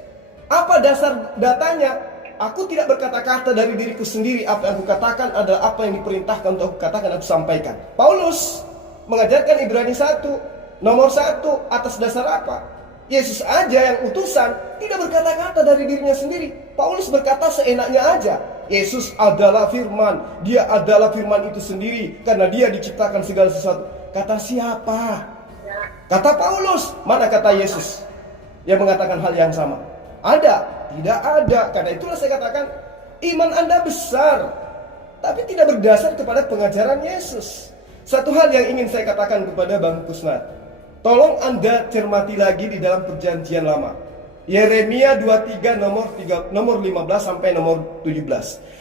Apa dasar datanya? Aku tidak berkata-kata dari diriku sendiri. Apa yang aku katakan adalah apa yang diperintahkan untuk aku katakan, aku sampaikan. Paulus mengajarkan Ibrani 1, nomor 1, atas dasar apa? Yesus aja yang utusan tidak berkata-kata dari dirinya sendiri. Paulus berkata seenaknya aja. Yesus adalah firman. Dia adalah firman itu sendiri. Karena dia diciptakan segala sesuatu. Kata siapa? Kata Paulus. Mana kata Yesus yang mengatakan hal yang sama? Ada? Tidak ada. Karena itulah saya katakan iman Anda besar, tapi tidak berdasar kepada pengajaran Yesus. Satu hal yang ingin saya katakan kepada Bang Kusnat, tolong Anda cermati lagi di dalam perjanjian lama. Yeremia 23 nomor 15 sampai nomor 17.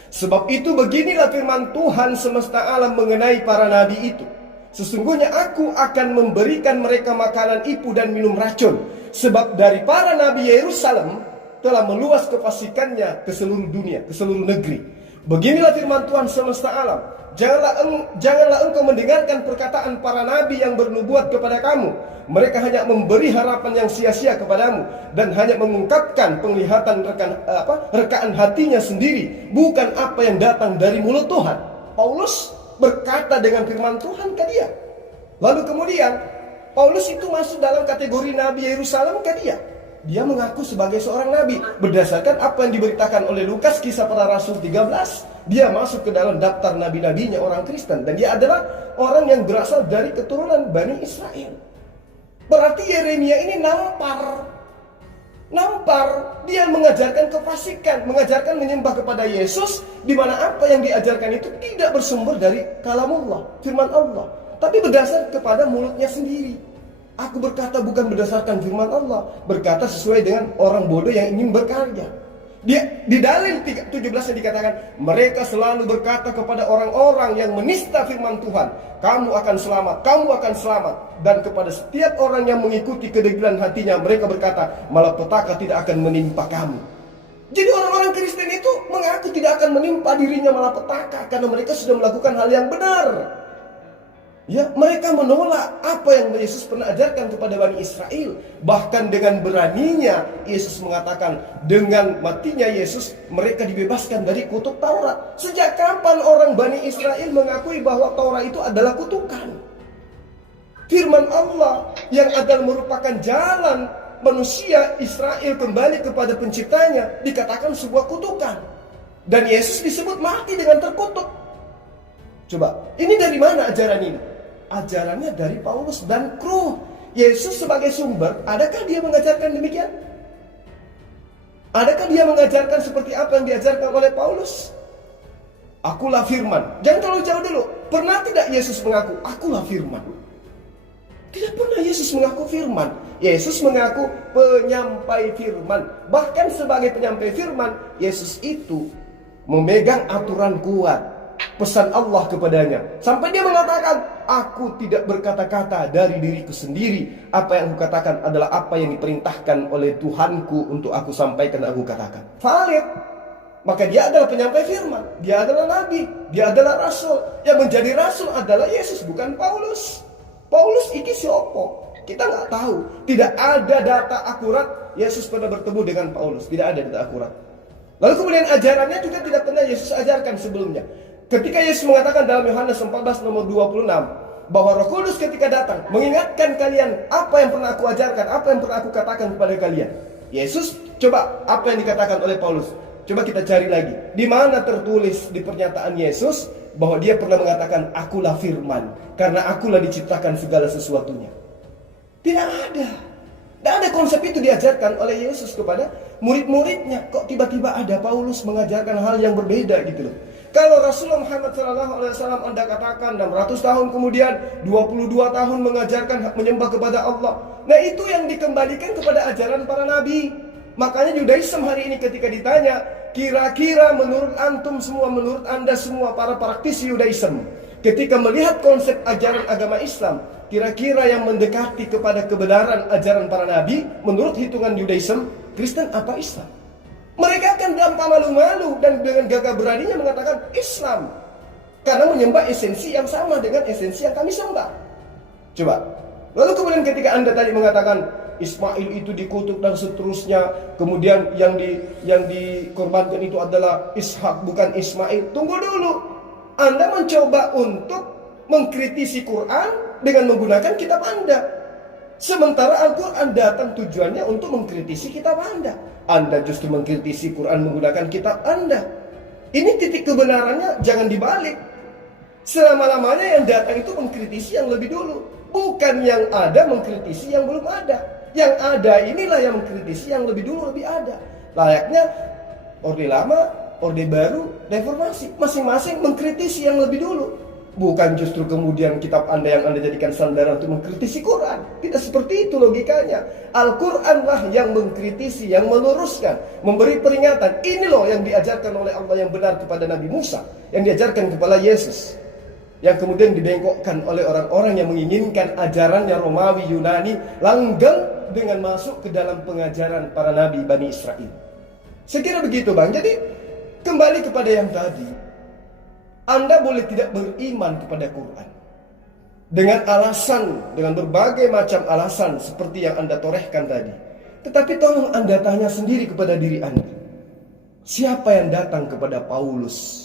Sebab itu beginilah firman Tuhan semesta alam mengenai para nabi itu. Sesungguhnya aku akan memberikan mereka makanan ipu dan minum racun. Sebab dari para nabi Yerusalem telah meluas kefasikannya ke seluruh dunia, ke seluruh negeri. Beginilah firman Tuhan semesta alam. Janganlah engkau mendengarkan perkataan para nabi yang bernubuat kepada kamu. Mereka hanya memberi harapan yang sia-sia kepadamu dan hanya mengungkapkan penglihatan rekaan hatinya sendiri, bukan apa yang datang dari mulut Tuhan. Paulus berkata dengan firman Tuhan ke dia. Lalu kemudian Paulus itu masuk dalam kategori nabi Yerusalem ke dia. Dia mengaku sebagai seorang nabi berdasarkan apa yang diberitakan oleh Lukas kisah para rasul 13. Dia masuk ke dalam daftar nabi-nabinya orang Kristen, dan dia adalah orang yang berasal dari keturunan Bani Israel. Berarti Yeremia ini nampar. Dia mengajarkan kefasikan, mengajarkan menyembah kepada Yesus, di mana apa yang diajarkan itu tidak bersumber dari kalamullah, firman Allah, tapi berdasar kepada mulutnya sendiri. Aku berkata bukan berdasarkan firman Allah, berkata sesuai dengan orang bodoh yang ingin berkarya. Di dalil 17 yang dikatakan, mereka selalu berkata kepada orang-orang yang menista firman Tuhan, kamu akan selamat, kamu akan selamat. Dan kepada setiap orang yang mengikuti kedegilan hatinya, mereka berkata, malapetaka tidak akan menimpa kamu. Jadi orang-orang Kristen itu mengaku tidak akan menimpa dirinya malapetaka karena mereka sudah melakukan hal yang benar. Ya, mereka menolak apa yang Yesus pernah ajarkan kepada Bani Israel. Bahkan dengan beraninya Yesus mengatakan, dengan matinya Yesus mereka dibebaskan dari kutuk Taurat. Sejak kapan orang Bani Israel mengakui bahwa Taurat itu adalah kutukan? Firman Allah yang adalah merupakan jalan manusia Israel kembali kepada penciptanya dikatakan sebuah kutukan. Dan Yesus disebut mati dengan terkutuk. Coba, ini dari mana ajaran ini? Ajarannya dari Paulus dan kru. Yesus sebagai sumber, adakah dia mengajarkan demikian? Adakah dia mengajarkan seperti apa yang diajarkan oleh Paulus? Akulah firman. Jangan terlalu jauh dulu. Pernah tidak Yesus mengaku, akulah firman? Tidak pernah Yesus mengaku firman. Yesus mengaku penyampai firman. Bahkan sebagai penyampai firman, Yesus itu memegang aturan kuat, pesan Allah kepadanya, sampai dia mengatakan, aku tidak berkata-kata dari diriku sendiri. Apa yang aku katakan adalah apa yang diperintahkan oleh Tuhanku untuk aku sampaikan dan aku katakan. Valid. Maka dia adalah penyampai firman. Dia adalah nabi. Dia adalah rasul. Yang menjadi rasul adalah Yesus, bukan Paulus. Paulus iki siopo? Kita nggak tahu. Tidak ada data akurat Yesus pernah bertemu dengan Paulus. Tidak ada data akurat. Lalu kemudian ajarannya juga tidak pernah Yesus ajarkan sebelumnya. Ketika Yesus mengatakan dalam Yohanes 14 nomor 26 bahwa Roh Kudus ketika datang mengingatkan kalian apa yang pernah aku ajarkan, apa yang pernah aku katakan kepada kalian. Yesus, coba apa yang dikatakan oleh Paulus? Coba kita cari lagi. Di mana tertulis di pernyataan Yesus bahwa dia pernah mengatakan akulah firman, karena akulah diciptakan segala sesuatunya. Tidak ada. Tidak ada konsep itu diajarkan oleh Yesus kepada murid-muridnya. Kok tiba-tiba ada Paulus mengajarkan hal yang berbeda gitu loh. Kalau Rasulullah Muhammad SAW Anda katakan 600 tahun kemudian 22 tahun mengajarkan menyembah kepada Allah. Nah itu yang dikembalikan kepada ajaran para nabi. Makanya Yudaism hari ini ketika ditanya, kira-kira menurut antum semua, menurut anda semua para praktisi Yudaism, ketika melihat konsep ajaran agama Islam, kira-kira yang mendekati kepada kebenaran ajaran para nabi, menurut hitungan Judaism, Kristen apa Islam? Mereka akan tanpa malu-malu dan dengan gagah beraninya mengatakan Islam. Karena menyembah esensi yang sama dengan esensi yang kami sembah. Coba. Lalu kemudian ketika Anda tadi mengatakan Ismail itu dikutuk dan seterusnya, kemudian yang dikorbankan itu adalah Ishak bukan Ismail. Tunggu dulu. Anda mencoba untuk mengkritisi Quran dengan menggunakan kitab Anda. Sementara Al-Quran datang tujuannya untuk mengkritisi kitab Anda. Anda justru mengkritisi Quran menggunakan kitab Anda. Ini titik kebenarannya jangan dibalik. Selama-lamanya yang datang itu mengkritisi yang lebih dulu, bukan yang ada mengkritisi yang belum ada. Yang ada inilah yang mengkritisi yang lebih dulu lebih ada. Layaknya Orde Lama, Orde Baru, Reformasi, masing-masing mengkritisi yang lebih dulu. Bukan justru kemudian kitab Anda yang Anda jadikan sandaran untuk mengkritisi Quran. Tidak seperti itu logikanya. Al-Quranlah yang mengkritisi, yang meluruskan, memberi peringatan. Ini loh yang diajarkan oleh Allah yang benar kepada Nabi Musa, yang diajarkan kepada Yesus, yang kemudian dibengkokkan oleh orang-orang yang menginginkan ajarannya Romawi Yunani langgeng dengan masuk ke dalam pengajaran para nabi Bani Israel. Sekira begitu Bang. Jadi kembali kepada yang tadi, Anda boleh tidak beriman kepada Quran dengan alasan, dengan berbagai macam alasan seperti yang Anda torehkan tadi. Tetapi tolong Anda tanya sendiri kepada diri Anda, siapa yang datang kepada Paulus?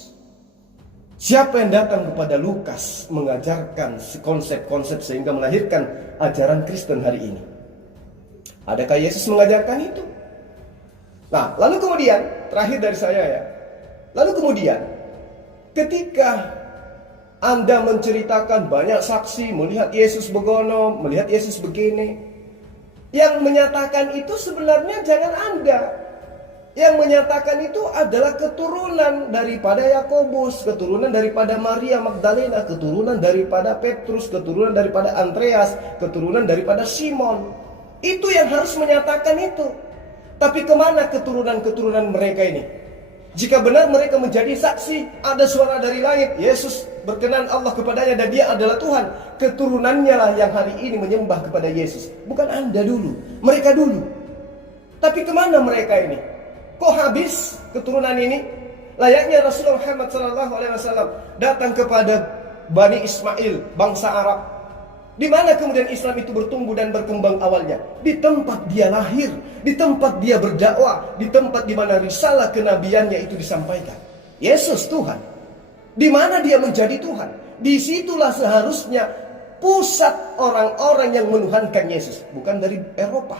Siapa yang datang kepada Lukas mengajarkan konsep-konsep sehingga melahirkan ajaran Kristen hari ini? Adakah Yesus mengajarkan itu? Nah, lalu kemudian, terakhir dari saya ya. Lalu kemudian, ketika Anda menceritakan banyak saksi, melihat Yesus begono, melihat Yesus begini, yang menyatakan itu sebenarnya jangan Anda. Yang menyatakan itu adalah keturunan daripada Yakobus, keturunan daripada Maria Magdalena, keturunan daripada Petrus, keturunan daripada Andreas, keturunan daripada Simon. Itu yang harus menyatakan itu. Tapi kemana keturunan-keturunan mereka ini? Jika benar mereka menjadi saksi, ada suara dari langit, Yesus berkenan Allah kepadanya dan dia adalah Tuhan. Keturunannya lah yang hari ini menyembah kepada Yesus. Bukan Anda dulu, mereka dulu. Tapi kemana mereka ini? Kok habis keturunan ini? Layaknya Rasulullah Muhammad SAW datang kepada Bani Ismail, bangsa Arab. Di mana kemudian Islam itu bertumbuh dan berkembang awalnya? Di tempat dia lahir, di tempat dia berdakwah, di tempat di mana risalah kenabiannya itu disampaikan. Yesus Tuhan. Di mana dia menjadi Tuhan? Disitulah seharusnya pusat orang-orang yang menuhankan Yesus, bukan dari Eropa.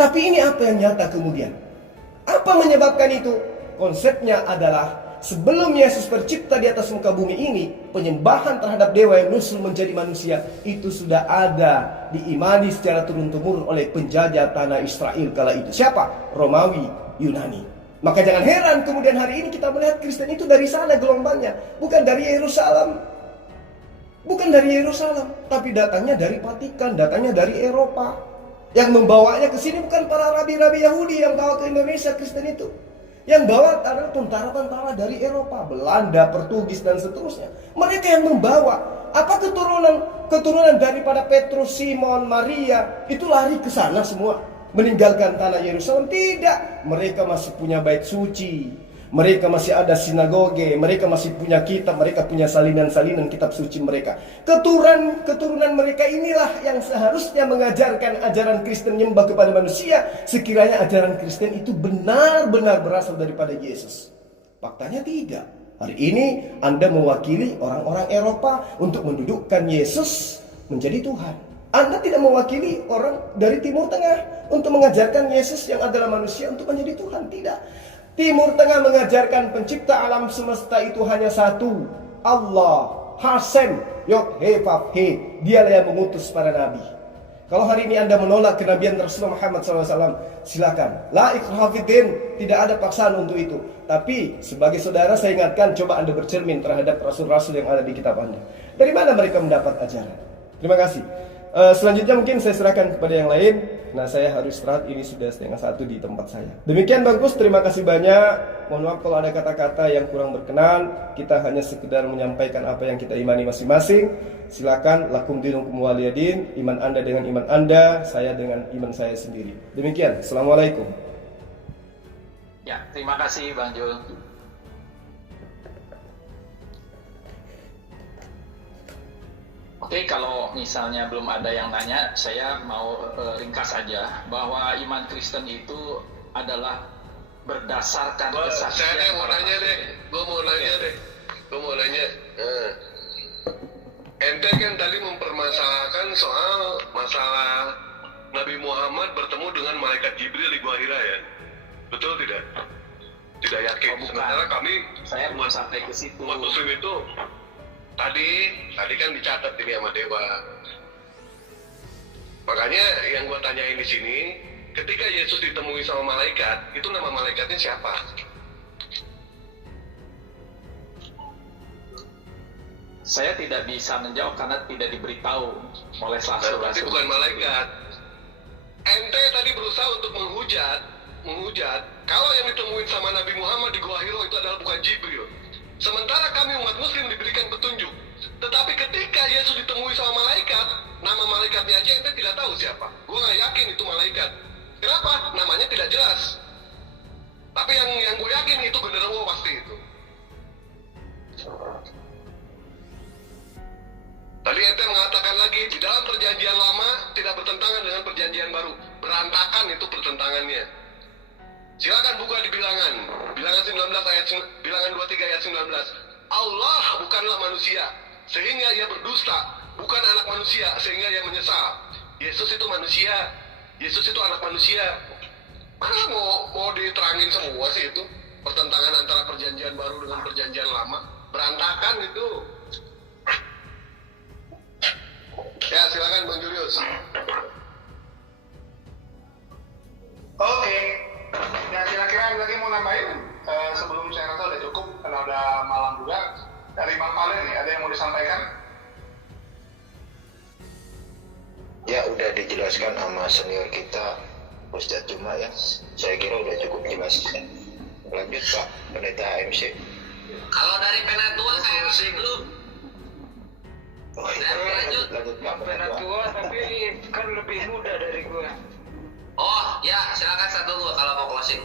Tapi ini apa yang nyata kemudian? Apa menyebabkan itu? Konsepnya adalah sebelum Yesus tercipta di atas muka bumi ini, penyembahan terhadap dewa yang nusul menjadi manusia itu sudah ada diimani secara turun-temurun oleh penjajah tanah Israel kala itu. Siapa? Romawi, Yunani. Maka jangan heran kemudian hari ini kita melihat Kristen itu dari sana gelombangnya, bukan dari Yerusalem. Bukan dari Yerusalem, tapi datangnya dari Vatikan, datangnya dari Eropa. Yang membawanya ke sini bukan para rabi-rabi Yahudi yang bawa ke Indonesia Kristen itu. Yang bawa adalah tentara-tentara dari Eropa, Belanda, Portugis dan seterusnya. Mereka yang membawa. Apa keturunan daripada Petrus, Simon, Maria itu lari ke sana semua meninggalkan tanah Yerusalem? Tidak. Mereka masih punya bait suci. Mereka masih ada sinagoge, mereka masih punya kitab, mereka punya salinan-salinan kitab suci mereka. Keturunan mereka inilah yang seharusnya mengajarkan ajaran Kristen nyembah kepada manusia, sekiranya ajaran Kristen itu benar-benar berasal daripada Yesus. Faktanya tidak. Hari ini Anda mewakili orang-orang Eropa untuk mendudukkan Yesus menjadi Tuhan. Anda tidak mewakili orang dari Timur Tengah untuk mengajarkan Yesus yang adalah manusia untuk menjadi Tuhan. Tidak. Timur Tengah mengajarkan pencipta alam semesta itu hanya satu, Allah, Hasem, Yod, He, Vav, He. Dialah yang mengutus para nabi. Kalau hari ini Anda menolak kenabian Rasulullah Muhammad SAW, silakan. La ikraha fiddin, tidak ada paksaan untuk itu. Tapi sebagai saudara saya ingatkan, coba Anda bercermin terhadap rasul-rasul yang ada di kitab Anda. Dari mana mereka mendapat ajaran? Terima kasih. Selanjutnya mungkin saya serahkan kepada yang lain. karena saya harus istirahat, ini sudah 12:30 di tempat saya. Demikian Bang Kus, terima kasih banyak. Mohon maaf kalau ada kata-kata yang kurang berkenan. Kita hanya sekedar menyampaikan apa yang kita imani masing-masing. Silakan, lakum dinukum waliyadin. Iman Anda dengan iman Anda, saya dengan iman saya sendiri. Demikian, Assalamualaikum. Ya, terima kasih Bang Jul. Oke, kalau misalnya belum ada yang nanya, saya mau ringkas saja bahwa iman Kristen itu adalah berdasarkan kesaksian. Saya mau nanya deh, gue mau nanya. Ente kan tadi mempermasalahkan soal masalah Nabi Muhammad bertemu dengan malaikat Jibril di Gua Hira ya, betul tidak? Tidak yakin. Oh, bukan. Sementara saya belum sampai ke situ. umat Muslim itu tadi kan dicatat ini sama Dewa. Makanya yang gua tanyain di sini, ketika Yesus ditemui sama malaikat, itu nama malaikatnya siapa? Saya tidak bisa menjawab karena tidak diberitahu oleh Berarti rasul-rasul. bukan malaikat. Ente tadi berusaha untuk menghujat kalau yang ditemuin sama Nabi Muhammad di Gua Hira itu adalah bukan Jibril. Sementara kami umat Muslim diberikan petunjuk. Tetapi ketika Yesus ditemui sama malaikat, nama malaikatnya aja ente tidak tahu siapa. Gue nggak yakin itu malaikat. Kenapa? Namanya tidak jelas. Tapi yang gue yakin itu genderuwo pasti itu. Tadi ente mengatakan lagi di dalam perjanjian lama tidak bertentangan dengan perjanjian baru. Berantakan itu pertentangannya. Silakan buka di bilangan 23 ayat 19. Allah bukanlah manusia sehingga ia berdusta, bukan anak manusia sehingga ia menyesal. Yesus itu manusia, Yesus itu anak manusia. Mana mau diterangin semua sih itu pertentangan antara perjanjian baru dengan perjanjian lama? Berantakan itu. Ya silakan Bang Julius. Oke. Nah kira-kira lagi mau nambahin sebelum saya rasa udah cukup karena udah malam juga. Dari Bang Valen nih, ada yang mau disampaikan? Ya udah dijelaskan sama senior kita Ustadz Juma ya. Saya kira udah cukup jelas. Lanjut Pak Pendeta MC. Kalau dari Penatua saya masih dulu. Oh, iya. Lanjut. Lanjut Pak Penatua tapi kan lebih muda dari gua. Oh ya, silakan satu dulu kalau mau closing.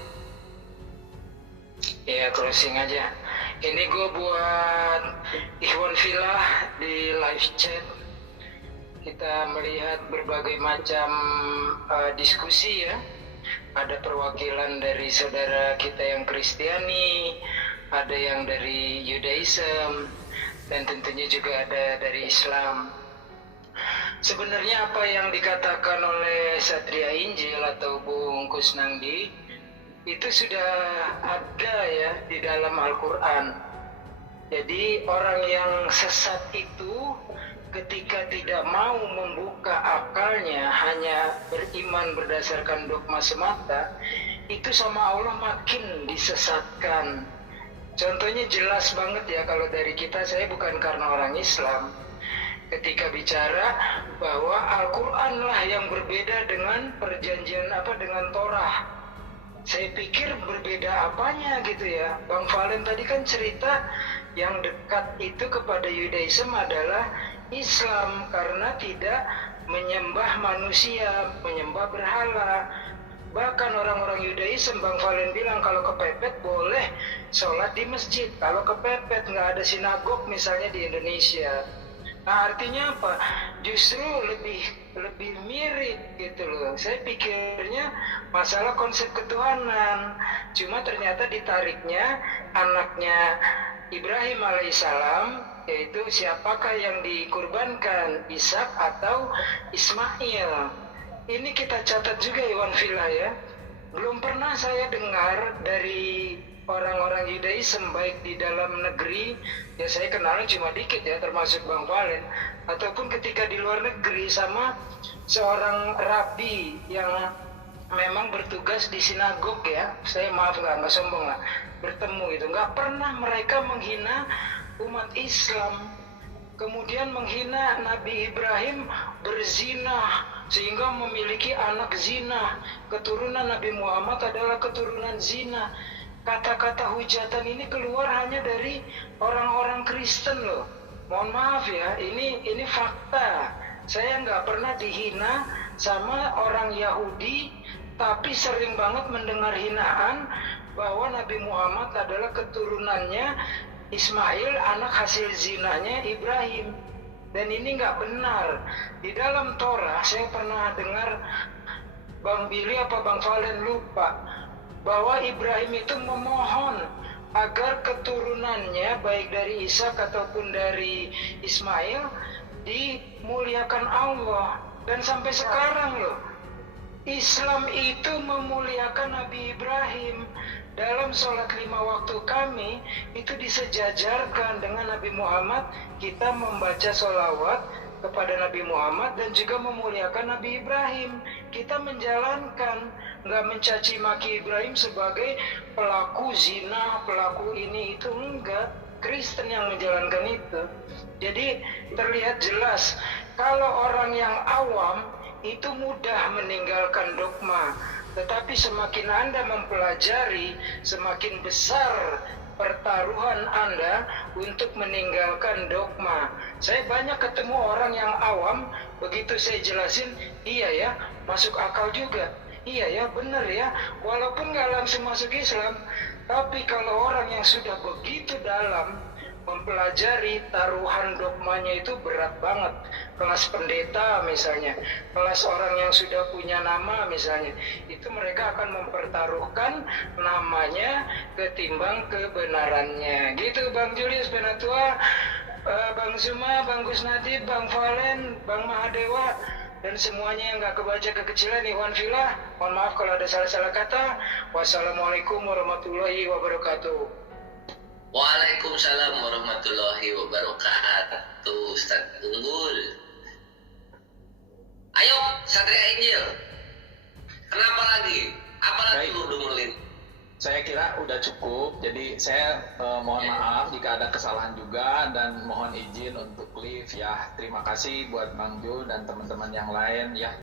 Ya closing aja. Ini gua buat Ikhwan Villa di live chat. Kita melihat berbagai macam diskusi ya. Ada perwakilan dari saudara kita yang Kristiani, ada yang dari Yudaism, dan tentunya juga ada dari Islam. Sebenarnya apa yang dikatakan oleh Satria Injil atau Bung Kusnandi itu sudah ada ya di dalam Al-Quran. Jadi orang yang sesat itu ketika tidak mau membuka akalnya, hanya beriman berdasarkan dogma semata, itu sama Allah makin disesatkan. Contohnya jelas banget ya, kalau dari kita, saya bukan karena orang Islam, ketika bicara bahwa Al-Quran lah yang berbeda dengan perjanjian dengan Torah. Saya pikir berbeda apanya gitu ya. Bang Valen tadi kan cerita yang dekat itu kepada Yudaism adalah Islam, karena tidak menyembah manusia, menyembah berhala. Bahkan orang-orang Yudaism, Bang Valen bilang kalau kepepet boleh sholat di masjid. Kalau kepepet nggak ada sinagog misalnya di Indonesia. Nah artinya apa? Justru lebih mirip gitu loh. Saya pikirnya masalah konsep ketuhanan. Cuma ternyata ditariknya anaknya Ibrahim alaihissalam, yaitu siapakah yang dikurbankan, Ishak atau Ismail. Ini kita catat juga Iwan Villa ya. Belum pernah saya dengar dari orang-orang Yudaism baik di dalam negeri, ya saya kenalnya cuma dikit ya, termasuk Bang Valen, ataupun ketika di luar negeri sama seorang rabi yang memang bertugas di sinagog ya, saya maaf nggak sombong lah, bertemu itu nggak pernah mereka menghina umat Islam, kemudian menghina Nabi Ibrahim berzina sehingga memiliki anak zina. Keturunan Nabi Muhammad adalah keturunan zina. Kata-kata hujatan ini keluar hanya dari orang-orang Kristen loh. Mohon maaf ya, ini fakta. Saya nggak pernah dihina sama orang Yahudi, tapi sering banget mendengar hinaan bahwa Nabi Muhammad adalah keturunannya Ismail, anak hasil zinanya Ibrahim. Dan ini nggak benar. Di dalam Torah, saya pernah dengar Bang Billy apa Bang Valen lupa, bahwa Ibrahim itu memohon agar keturunannya baik dari Ishak ataupun dari Ismail dimuliakan Allah. Dan sampai sekarang loh, Islam itu memuliakan Nabi Ibrahim. Dalam sholat 5 waktu kami itu disejajarkan dengan Nabi Muhammad. Kita membaca sholawat kepada Nabi Muhammad dan juga memuliakan Nabi Ibrahim. Kita menjalankan, nggak mencaci maki Ibrahim sebagai pelaku zina, pelaku ini itu, enggak. Kristen yang menjalankan itu. Jadi terlihat jelas kalau orang yang awam itu mudah meninggalkan dogma. Tetapi semakin Anda mempelajari, semakin besar pertaruhan Anda untuk meninggalkan dogma. Saya banyak ketemu orang yang awam, begitu saya jelasin, iya ya, masuk akal juga. Iya ya, benar ya, walaupun nggak langsung masuk Islam, tapi kalau orang yang sudah begitu dalam mempelajari, taruhan dogmanya itu berat banget. Kelas pendeta misalnya, kelas orang yang sudah punya nama misalnya, itu mereka akan mempertaruhkan namanya ketimbang kebenarannya. Gitu Bang Julius Penatua, Bang Zuma, Bang Gus Nadib, Bang Valen, Bang Mahadewa, dan semuanya yang gak kebaca kekecilan, Ikhwan Fillah. Mohon maaf kalau ada salah-salah kata. Wassalamualaikum warahmatullahi wabarakatuh. Waalaikumsalam warahmatullahi wabarakatuh. Ustaz Unggul. Ayo, Satria Injil. Kenapa lagi? Apa lagi lu demelin? Saya kira udah cukup. Jadi saya mohon maaf jika ada kesalahan juga dan mohon izin untuk leave ya. Terima kasih buat Bang Jul dan teman-teman yang lain ya.